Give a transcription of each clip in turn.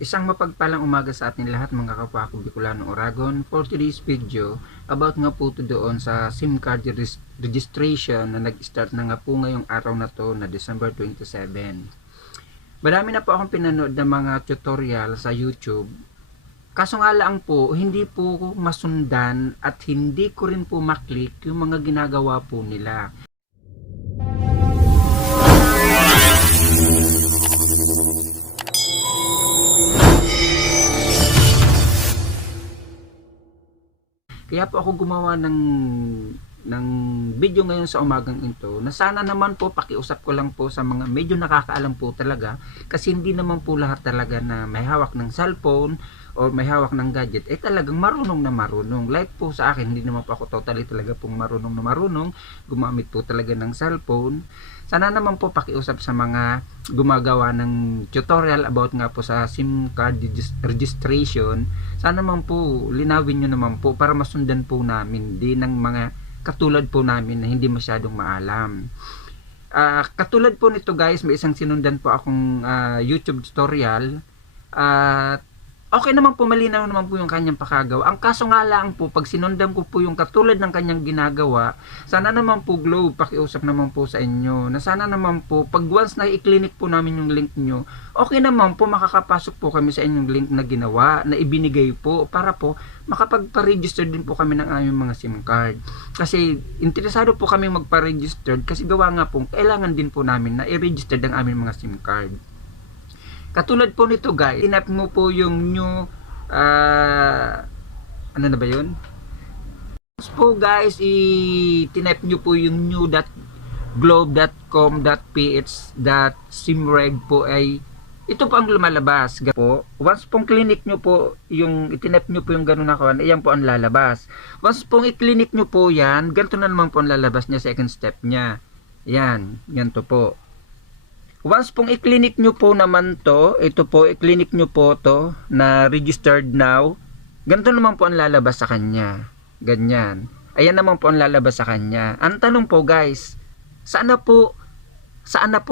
Isang mapagpalang umaga sa atin lahat mga kapwa ko Bicolano Oragon. For today's video, about nga po ito doon sa SIM card registration na nag-start na nga po ngayong araw na to na December 27. Marami na po akong pinanood ng mga tutorial sa YouTube. Kaso nga lang po, hindi po masundan at hindi ko rin po maklik yung mga ginagawa po nila. Kaya po ako gumawa ng video ngayon sa umagang ito na sana naman po pakiusap ko lang po sa mga medyo nakakaalam po talaga, kasi hindi naman po lahat talaga na may hawak ng cellphone or may hawak ng gadget talagang marunong na marunong. Like po sa akin, hindi naman po ako totally talaga pong marunong na marunong gumamit po talaga ng cellphone. Sana naman po pakiusap sa mga gumagawa ng tutorial about nga po sa SIM card registration. Sana naman po linawin nyo naman po para masundan po namin din ng mga katulad po namin na hindi masyadong maalam. Katulad po nito guys, may isang sinundan po akong YouTube tutorial at okay naman po, malinaw naman po yung kanyang pakagawa. Ang kaso nga lang po, pag sinundan ko po yung katulad ng kanyang ginagawa, sana naman po Globe, pakiusap naman po sa inyo, na sana naman po, pag once na i-clinic po namin yung link nyo, okay naman po, makakapasok po kami sa inyong link na ginawa, na ibinigay po, para po, makapagpa-register din po kami ng aming mga SIM card. Kasi, interesado po kami magpa-register, kasi gawa nga po, kailangan din po namin na i-register ang aming mga SIM card. Katulad po nito guys, tinap mo po yung new ano na ba yun? Tapos po guys, i-tinap nyo po yung new.globe.com.ph.simreg po ay ito po ang lumalabas po. Once pong clinic nyo po yung itinap nyo po yung ganun na kawan, ayan po ang lalabas. Once pong i-clinic nyo po yan, ganito na naman po ang lalabas niya, second step niya. Yan, ganito po. Once pong i-clinic nyo po naman to, ito po, i-clinic nyo po to na registered now, ganito naman po ang lalabas sa kanya. Ganyan. Ayan naman po ang lalabas sa kanya. Ang tanong po guys, saan na po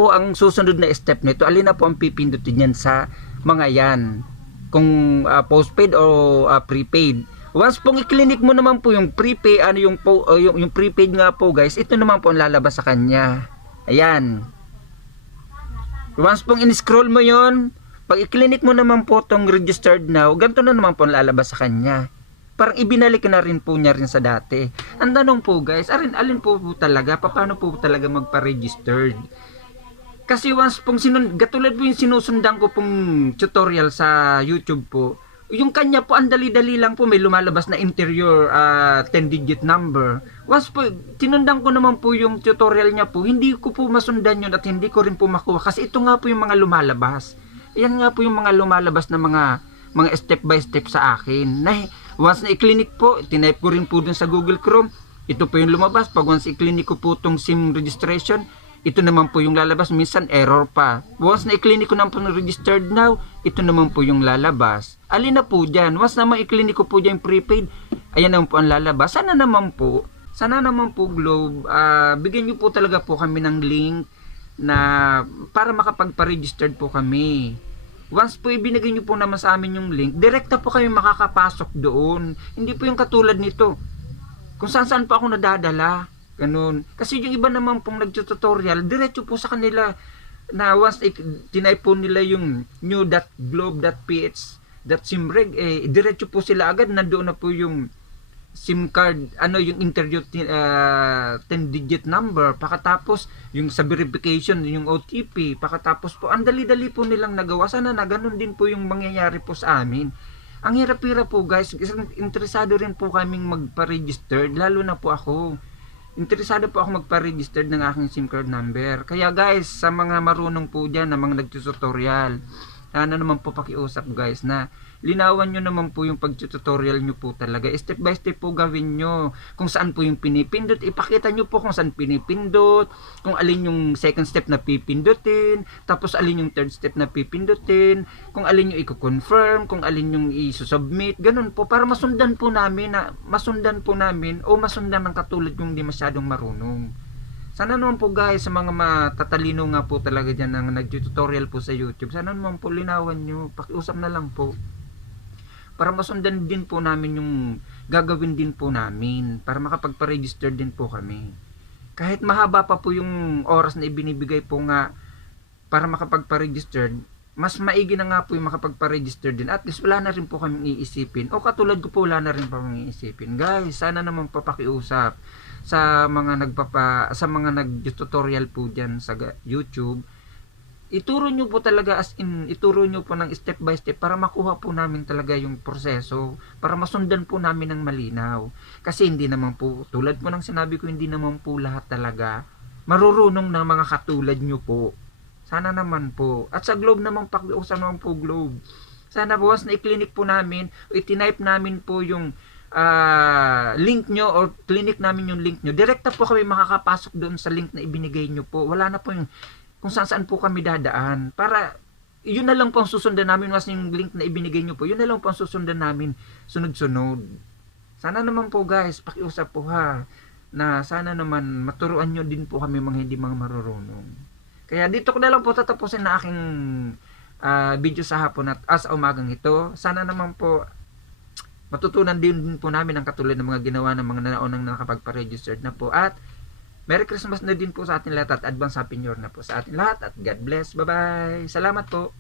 ang susunod na step nito? Alin na po ang pipindutin yan sa mga yan? Kung postpaid o prepaid. Once pong i-clinic mo naman po yung prepaid, yung prepaid nga po guys, ito naman po ang lalabas sa kanya. Ayan. Once pong in-scroll mo yon, pag i-clinic mo naman po tong registered now, ganito na naman po ang lalabas sa kanya. Parang ibinalik na rin po niya rin sa dati. Ang tanong po guys, alin po talaga, paano po talaga magpa-registered? Kasi once pong katulad po yung sinusundan ko pong tutorial sa YouTube po, yung kanya po, ang dali-dali lang po, may lumalabas na interior 10-digit number. Once po, tinundan ko naman po yung tutorial niya po, hindi ko po masundan yun at hindi ko rin po makuha. Kasi ito nga po yung mga lumalabas. Yan nga po yung mga lumalabas na mga step by step sa akin. Na, once na i-clinic po, tinype ko rin po dun sa Google Chrome, ito po yung lumabas. Pag once i-clinic ko po itong SIM registration, ito naman po yung lalabas, minsan error pa. Once na i-clinic ko naman po registered now, ito naman po yung lalabas. Alin na po dyan? Once naman i-clinic ko po dyan prepaid, ayan naman po ang lalabas. Sana naman po Globe, bigyan nyo po talaga po kami ng link na para makapagpa-registered po kami. Once po ibinigay nyo po naman sa amin yung link, direkta po kami makakapasok doon. Hindi po yung katulad nito, kung saan po ako nadadala. Ganun. Kasi yung iba naman pong nag-tutorial, diretso po sa kanila na once tinype po nila yung new.globe.ph.simreg, diretso po sila agad, nandoon na po yung SIM card, yung interior 10-digit number, pakatapos yung sa verification, yung OTP, pakatapos po, ang dali-dali po nilang nagawa. Sana na ganun din po yung mangyayari po sa amin. Ang hirap-hirap po guys, interesado rin po kaming magpa-registered, lalo na po ako. Interesado po ako magpa-register ng aking SIM card number. Kaya guys, sa mga marunong po dyan, na mga nag-tutorial, sana naman po pakiusap guys na linawan nyo naman po yung pag-tutorial nyo po talaga. Step by step po gawin nyo. Kung saan po yung pinipindot, ipakita nyo po kung saan pinipindot, kung alin yung second step na pipindutin, tapos alin yung third step na pipindutin, kung alin yung i-confirm, kung alin yung i-submit, ganun po, para masundan po namin o masundan ng katulad yung hindi masyadong marunong. Sana naman po guys, sa mga matatalino nga po talaga dyan na nag-tutorial po sa YouTube, sana naman po linawan nyo, pakiusap na lang po. Para masundan din po namin yung gagawin din po namin, para makapagpa-register din po kami. Kahit mahaba pa po yung oras na ibinibigay po nga para makapagpa-register, mas maigi na nga po yung makapagpa-register din. At least wala na rin po kaming iisipin. O katulad ko po, wala na rin po kaming iisipin. Guys, sana naman papakiusap sa mga nag-tutorial po diyan sa YouTube. Ituro nyo po talaga, as in, ituro nyo po ng step by step para makuha po namin talaga yung proseso, para masundan po namin ng malinaw. Kasi hindi naman po, tulad po ng sinabi ko, hindi naman po lahat talaga marurunong ng mga katulad nyo po. Sana naman po. At sa Globe naman, pakiusap naman po Globe. Sana po, once na i-clinic po namin, o itinype namin po yung link nyo, or clinic namin yung link nyo, direkta po kami makakapasok doon sa link na ibinigay nyo po. Wala na po yung kung saan po kami dadaan. Para, yun na lang po ang susundan namin, once yung link na ibinigay nyo po, yun na lang po ang susundan namin sunod-sunod. Sana naman po guys, pakiusap po ha, na sana naman maturuan nyo din po kami mga hindi mga marurunong. Kaya dito ko na lang po tatapusin na aking video sa hapon at sa umagang ito. Sana naman po matutunan din po namin ang katulad ng mga ginawa ng mga naunang nakapagpa-registered na po. At Merry Christmas na din po sa atin lahat at Advance Happy New Year na po sa atin lahat at God bless. Bye-bye. Salamat po.